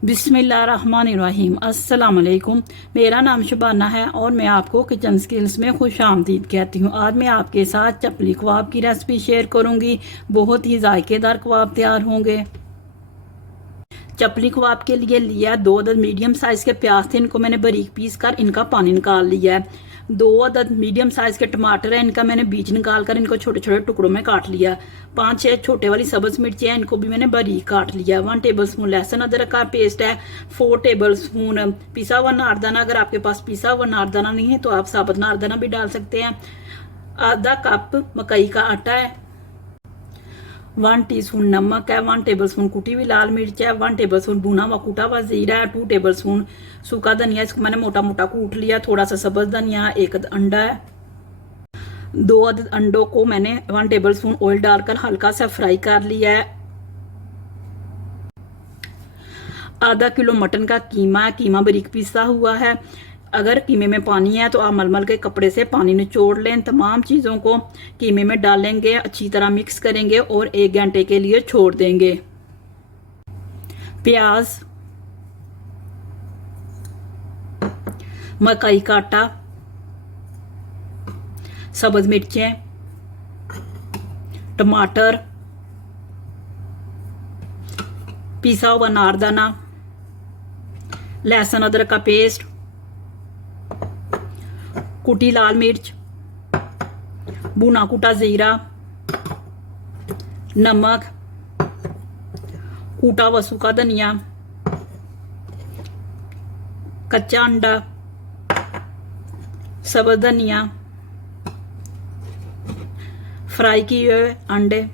बिस्मिल्लाहिर्रहमानिर्रहीम। अस्सलाम वालेकुम। मेरा नाम शबाना है और मैं आपको किचन स्किल्स में खुश आमदीद कहती हूँ। आज मैं आपके साथ चपली कबाब की रेसिपी शेयर करूँगी। बहुत ही जायकेदार कबाब तैयार होंगे। चपली कबाब के लिए लिया 2 अदद मीडियम साइज़ के प्याज थे, इनको मैंने बारीक पीस कर इनका पानी निकाल लिया है। 2 अदद मीडियम साइज़ के टमाटर है, इनका मैंने बीज निकाल कर इनको छोटे छोटे टुकड़ों में काट लिया। 5-6 छोटे वाली सब्ज मिर्ची है, इनको भी मैंने बारीक काट लिया। 1 टेबलस्पून लहसुन अदरक का पेस्ट है। 4 टेबलस्पून पिसा हुआ नारदाना, अगर आपके पास पिसा हुआ नारदाना नहीं है तो आप साबुत नारदाना भी डाल सकते हैं। आधा कप मकई का आटा है। 1 टीस्पून नमक है। 1 टेबलस्पून कुटी हुई लाल मिर्च है। 1 टेबलस्पून भुना हुआ कूटा हुआ जीरा है। 2 टेबलस्पून सूखा धनिया, इसको मैंने मोटा मोटा कूट लिया। थोड़ा सा सब्ज धनिया, 1 अंडा है। 2 अदद अंडों को मैंने 1 टेबलस्पून ऑयल डालकर हल्का सा फ्राई कर लिया है। आधा किलो मटन का कीमा है, कीमा बारीक पिसा हुआ है। अगर कीमे में पानी है तो आप मलमल के कपड़े से पानी निचोड़ लें। तमाम चीज़ों को कीमे में डालेंगे, अच्छी तरह मिक्स करेंगे और 1 घंटे के लिए छोड़ देंगे। प्याज, मकई का आटा, सब्ज मिर्चें, टमाटर, पिसा हुआ नारदाना, लहसुन अदरक का पेस्ट, कुटी लाल मिर्च, भुना कुटा जीरा, नमक, कूटा हुआ सूखा धनिया, कच्चा अंडा, सब्ज धनिया, फ्राई किए हुए अंडे,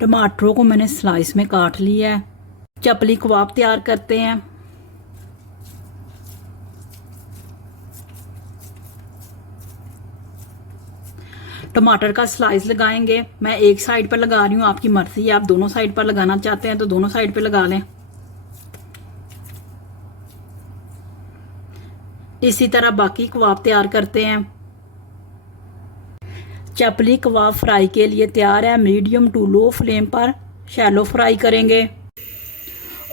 टमाटरों को मैंने स्लाइस में काट लिया है। चपली कबाब तैयार करते हैं। टमाटर का स्लाइस लगाएंगे। मैं एक साइड पर लगा रही हूँ, आपकी मर्जी है, आप दोनों साइड पर लगाना चाहते हैं तो दोनों साइड पर लगा लें। इसी तरह बाकी कबाब तैयार करते हैं। चपली कबाब फ्राई के लिए तैयार है। मीडियम टू लो फ्लेम पर शैलो फ्राई करेंगे।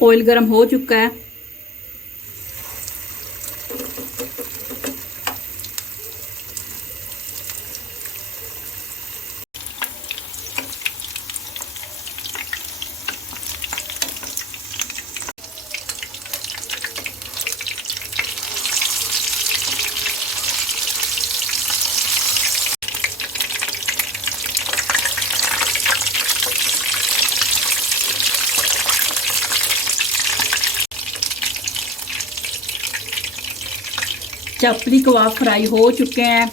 ऑयल गर्म हो चुका है। चपली कबाब फ्राई हो चुके हैं।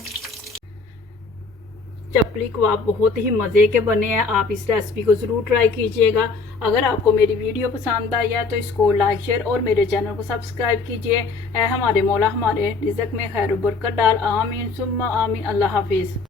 चपली कबाब बहुत ही मज़े के बने हैं। आप इस रेसिपी को ज़रूर ट्राई कीजिएगा। अगर आपको मेरी वीडियो पसंद आई है तो इसको लाइक शेयर और मेरे चैनल को सब्सक्राइब कीजिए। ऐ हमारे मौला हमारे रिज़्क़ में खैर बरकत डाल। आमीन सुम्मा आमीन। अल्लाह हाफिज़।